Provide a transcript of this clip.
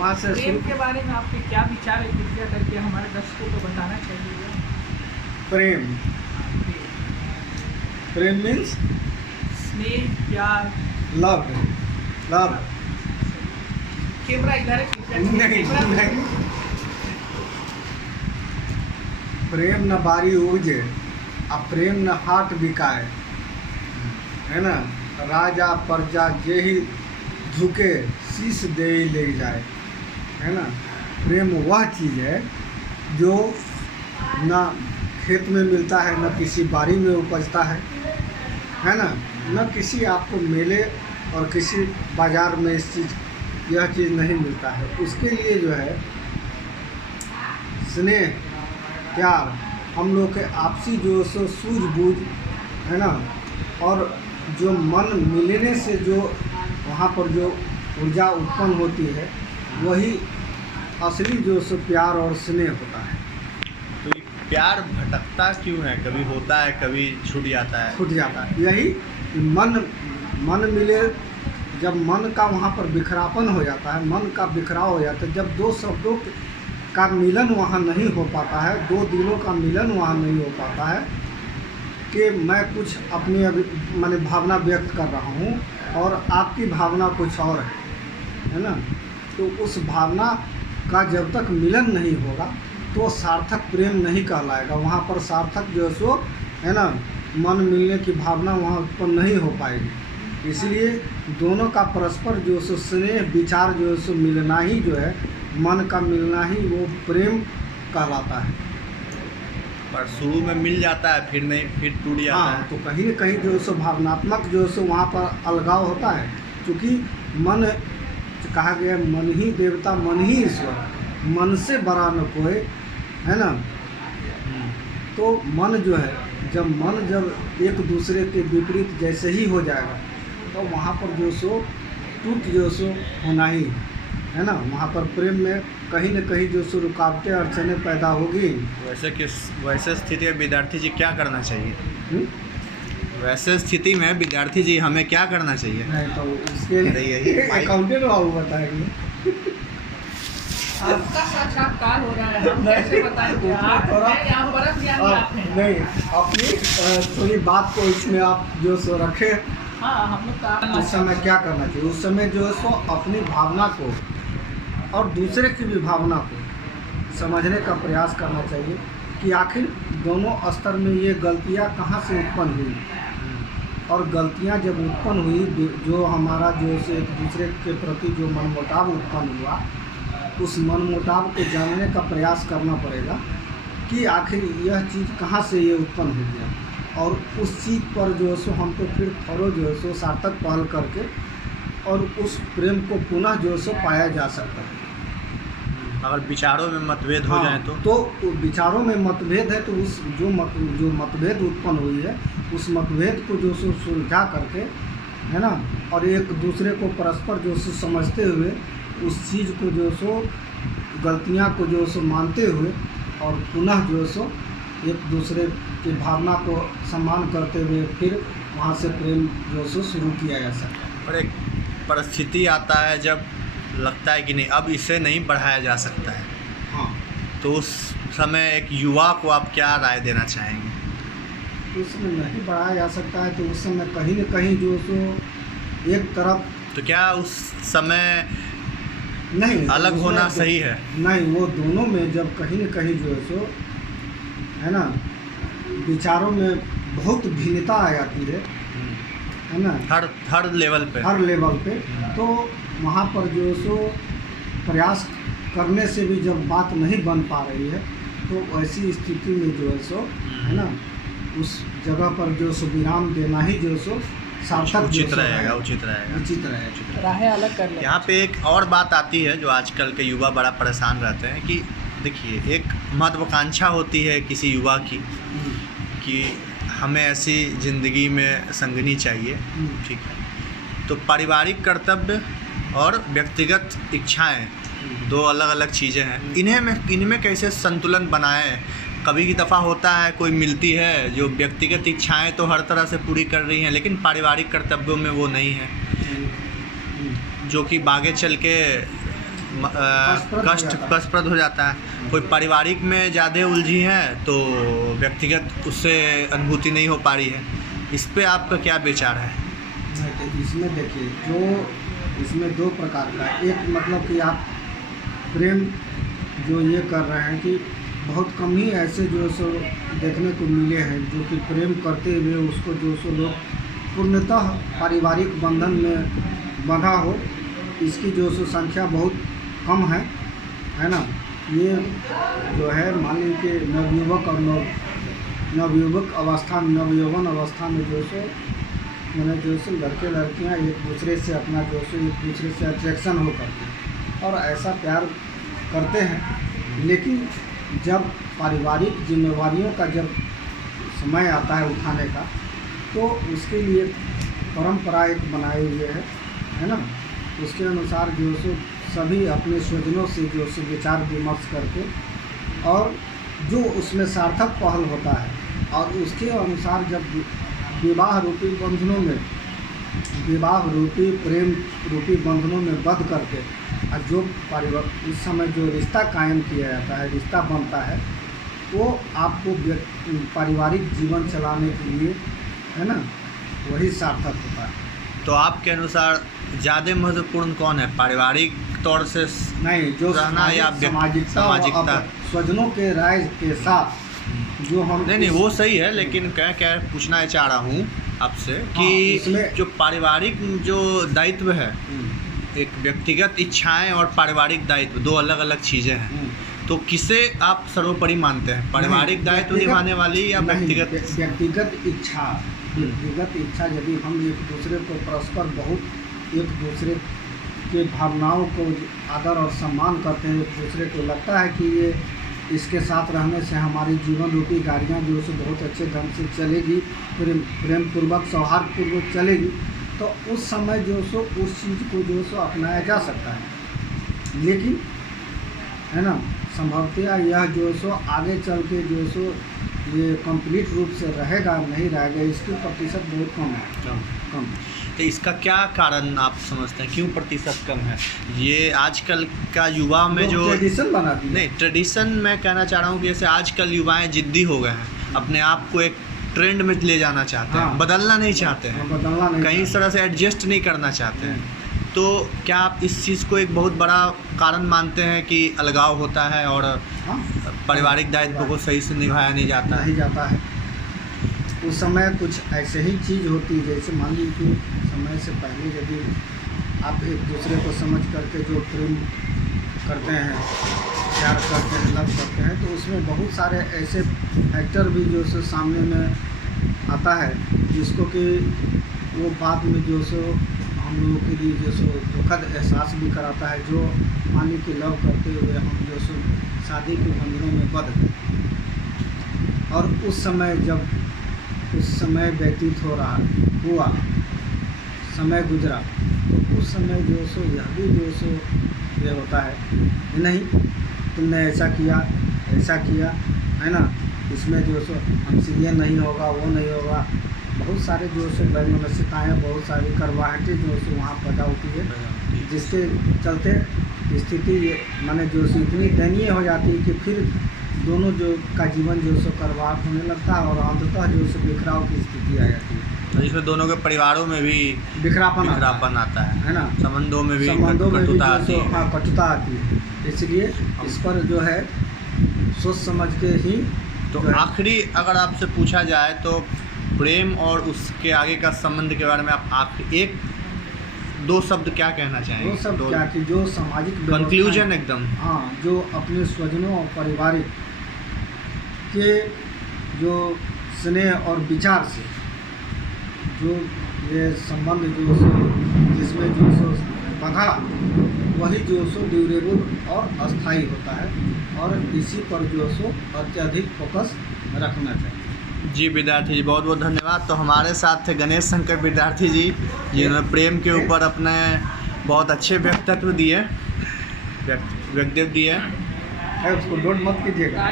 वहाँ से प्रेम के बारे में आपके क्या विचार है, कृपया करके हमारे दर्शकों को बताना चाहिए। प्रेम, प्रेम मीन्स स्नेह, प्यार, लव, लव कैमरा इधर है, कृपया नहीं, कैमरा नहीं। प्रेम न बारी उजे आ प्रेम न हाट बिकाए, है ना। राजा प्रजा जे ही झुके शीश दे ही ले जाए, है ना। प्रेम वह चीज़ है जो न खेत में मिलता है, न किसी बारी में उपजता है ना। न किसी आपको मेले और किसी बाजार में यह चीज़ नहीं मिलता है। उसके लिए जो है स्नेह, प्यार, हम लोग के आपसी जो सो सूझबूझ, है ना, और जो मन मिलने से जो वहाँ पर जो ऊर्जा उत्पन्न होती है, वही असली जो सो प्यार और स्नेह होता है। तो ये प्यार भटकता क्यों है? कभी होता है, कभी छूट जाता है। छूट जाता है यही कि मन मिले, जब मन का वहाँ पर बिखरापन हो जाता है, मन का बिखराव हो जाता है, जब दो शब्दों का मिलन वहाँ नहीं हो पाता है, दो दिलों का मिलन वहाँ नहीं हो पाता है कि मैं कुछ अपनी मैंने भावना व्यक्त कर रहा हूँ और आपकी भावना कुछ और है ना। तो उस भावना का जब तक मिलन नहीं होगा तो सार्थक प्रेम नहीं कहलाएगा। वहाँ पर सार्थक जो है सो, है ना, मन मिलने की भावना वहाँ उत्पन्न नहीं हो पाएगी। इसलिए दोनों का परस्पर जो सो स्नेह विचार जो है सो मिलना ही जो है, मन का मिलना ही वो प्रेम कहलाता है। पर शुरू में मिल जाता है, फिर नहीं, फिर टूट जाता हाँ, है। तो कहीं न कहीं जो सो भावनात्मक जो सो वहाँ पर अलगाव होता है, क्योंकि मन कहा गया मन ही देवता मन ही ईश्वर, मन से बड़ा न कोई, है ना। तो मन जो है, जब एक दूसरे के विपरीत जैसे ही हो जाएगा तो वहाँ पर जो सो टूट जो सो होना ही है ना। वहाँ पर प्रेम में कहीं न कहीं जो सो रुकावटें अड़चने पैदा होगी। वैसे स्थिति में विद्यार्थी जी क्या करना चाहिए? वैसे स्थिति में विद्यार्थी जी हमें क्या करना चाहिए? नहीं तो उसके लिए अकाउंटेंट बाबू बताएंगे। आपका साक्षात्कार हो रहा है, हम कैसे बताएंगे? आप बरस ज्ञानी आप हैं। नहीं, अपनी थोड़ी बात को इसमें आप जो सो रखें। हाँ, हम लोग का उस समय क्या करना चाहिए? उस समय जो है सो अपनी भावना को और दूसरे की भी भावना को समझने का प्रयास करना चाहिए कि आखिर दोनों स्तर में ये गलतियाँ कहाँ से उत्पन्न हुई, और गलतियाँ जब उत्पन्न हुई, जो हमारा जो से एक दूसरे के प्रति जो मनमुटाव उत्पन्न हुआ, उस मनमुटाव को जानने का प्रयास करना पड़ेगा कि आखिर यह चीज़ कहाँ से ये उत्पन्न हो गया, और उस चीज़ पर जो है सो हमको फिर थोड़ा जो है सो सार्थक पहल करके और उस प्रेम को पुनः जो है सो पाया जा सकता है। अगर विचारों में मतभेद हो जाए तो विचारों में मतभेद है तो उस जो मतभेद उत्पन्न हुई है, उस मतभेद को जो सो सुलझा करके, है ना, और एक दूसरे को परस्पर जो सो समझते हुए उस चीज़ को जो सो गलतियाँ को जो सो मानते हुए और पुनः जो सो एक दूसरे की भावना को सम्मान करते हुए फिर वहाँ से प्रेम जो सो शुरू किया जा सकता है। और एक परिस्थिति आता है जब लगता है कि नहीं, अब इसे नहीं बढ़ाया जा सकता है। हाँ, तो उस समय एक युवा को आप क्या राय देना चाहेंगे? तो उसमें नहीं बढ़ाया जा सकता है तो उस समय कहीं न कहीं जो सो एक तरफ, तो क्या उस समय नहीं अलग उसमें होना सही है? नहीं, वो दोनों में जब कहीं न कहीं जो है सो, है ना, विचारों में बहुत भिन्नता आ जाती है ना, हर लेवल पे, हर लेवल पे, तो वहाँ पर जो सो प्रयास करने से भी जब बात नहीं बन पा रही है तो ऐसी स्थिति में जो है सो, है ना, उस जगह पर जो सो विराम देना ही जो सो सार्थक उचित रहेगा। राहें अलग कर लें। यहाँ पे एक और बात आती है जो आजकल के युवा बड़ा परेशान रहते हैं कि देखिए, एक महत्वाकांक्षा होती है किसी युवा की कि हमें ऐसी ज़िंदगी में संगनी चाहिए, ठीक है। तो पारिवारिक कर्तव्य और व्यक्तिगत इच्छाएं दो अलग अलग चीज़ें हैं। इनमें कैसे संतुलन बनाएं? कभी की दफ़ा होता है कोई मिलती है जो व्यक्तिगत इच्छाएं तो हर तरह से पूरी कर रही हैं, लेकिन पारिवारिक कर्तव्यों में वो नहीं है, जो कि आगे चल के कष्टप्रद हो जाता है। कोई पारिवारिक में ज़्यादा उलझी हैं तो व्यक्तिगत उससे अनुभूति नहीं हो पा रही है। इस पे आपका क्या विचार है? नहीं, तो इसमें देखिए, जो इसमें दो प्रकार का है। एक मतलब कि आप प्रेम जो ये कर रहे हैं कि बहुत कम ही ऐसे जो सो देखने को मिले हैं जो कि प्रेम करते हुए उसको जो सो लोग पूर्णतः पारिवारिक बंधन में बंधा हो, इसकी जो सो संख्या बहुत कम है ना। ये जो है मान लीजिए कि नवयुवक और नवयुवक अवस्था, नवयौवन अवस्था में जो सो मैंने जो सो लड़के लड़कियां एक दूसरे से अपना जो सो एक दूसरे से अट्रैक्शन हो करते और ऐसा प्यार करते हैं। लेकिन जब पारिवारिक जिम्मेवारियों का जब समय आता है उठाने का, तो उसके लिए परंपरा एक बनाए हुए है ना। उसके अनुसार जो सो सभी अपने स्वजनों से जो सो विचार विमर्श करके और जो उसमें सार्थक पहल होता है और उसके अनुसार जब विवाह रूपी बंधनों में, विवाह रूपी प्रेम रूपी बंधनों में बंध करके और जो परिवार इस समय जो रिश्ता कायम किया जाता है, रिश्ता बनता है, वो आपको पारिवारिक जीवन चलाने के लिए है ना, वही सार्थक होता है। तो आपके अनुसार ज़्यादा महत्वपूर्ण कौन है, पारिवारिक तौर से नहीं, जो रहना या सामाजिकता स्वजनों के राय के साथ जो हम नहीं वो सही है, लेकिन क्या पूछना चाह रहा हूँ आपसे कि जो पारिवारिक जो दायित्व है, एक व्यक्तिगत इच्छाएं और पारिवारिक दायित्व दो अलग अलग चीज़ें हैं, तो किसे आप सर्वोपरि मानते हैं, पारिवारिक दायित्व निभाने वाली या व्यक्तिगत इच्छा? व्यक्तिगत इच्छा यदि हम एक दूसरे को परस्पर बहुत एक दूसरे के भावनाओं को आदर और सम्मान करते हैं, एक दूसरे को लगता है कि ये इसके साथ रहने से हमारी जीवन रूपी गाड़ियाँ जो सो बहुत अच्छे ढंग से चलेगी, प्रेम पूर्वक सौहार्दपूर्वक चलेगी, तो उस समय जो सो उस चीज़ को जो सो अपनाया जा सकता है। लेकिन है ना, संभवतया यह जो सो आगे चल के जो सो ये कंप्लीट रूप से रहेगा नहीं रहेगा, इसकी प्रतिशत बहुत कम है। कम। तो इसका क्या कारण आप समझते हैं, क्यों प्रतिशत कम है? ये आजकल का युवा में जो ट्रेडिशन बना दी, नहीं ट्रेडिशन मैं कहना चाह रहा हूँ कि जैसे आजकल युवाएं जिद्दी हो गए हैं, अपने आप को एक ट्रेंड में ले जाना चाहते हैं, बदलना नहीं चाहते हैं, कहीं तरह से एडजस्ट नहीं करना चाहते हैं। तो क्या आप इस चीज़ को एक बहुत बड़ा कारण मानते हैं कि अलगाव होता है और पारिवारिक दायित्व को सही से निभाया नहीं जाता है? उस समय कुछ ऐसे ही चीज़ होती है, जैसे मान लीजिए समय से पहले यदि आप एक दूसरे को समझ करके जो प्रेम करते हैं, प्यार करते हैं, लव करते हैं, तो उसमें बहुत सारे ऐसे फैक्टर भी जो सो सामने में आता है जिसको कि वो बाद में जो सो हम लोगों के लिए जो सो दुखद एहसास भी कराता है। जो मान लीजिए लव करते हुए हम जो सो शादी के बंधनों में बंध गए और उस समय जब उस समय व्यतीत हुआ समय गुजरा, तो उस समय जो सो यह भी जो सो ये होता है, नहीं तुमने ऐसा किया है ना, इसमें जो सो हमसे ये नहीं होगा, वो नहीं होगा, बहुत सारे जो सो वैमनस्यताएँ, बहुत सारी करवाहटें जो सो वहाँ पैदा होती है, जिसके चलते स्थिति माने जो सो इतनी दयनीय हो जाती है कि फिर दोनों जो का जीवन जो सो करवाहट होने लगता है और अंततः जो सो बिखराव की स्थिति आ जाती है। तो इसमें दोनों के परिवारों में भी बिखरापन आता है ना, संबंधों में भी कटुता आती है। हाँ, कटुता आती है। इसलिए इस पर जो है सोच समझ के ही। तो आखिरी अगर आपसे पूछा जाए तो प्रेम और उसके आगे का संबंध के बारे में आप एक दो शब्द क्या कहना चाहेंगे? दो शब्द क्या कि जो सामाजिक कंक्लूजन एकदम, हाँ, जो अपने स्वजनों और पारिवारिक के जो स्नेह और विचार से जो ये संबंध जो सो जिसमें जो सो बंधा, वही जो सो ड्यूरेबल और अस्थाई होता है और इसी पर जो सो अत्यधिक फोकस रखना चाहिए। जी विद्यार्थी जी, बहुत बहुत धन्यवाद। तो हमारे साथ थे गणेश शंकर विद्यार्थी जी, जिन्होंने प्रेम के ऊपर अपने बहुत अच्छे वक्तव्य दिए, उसको नोट मत कीजिएगा।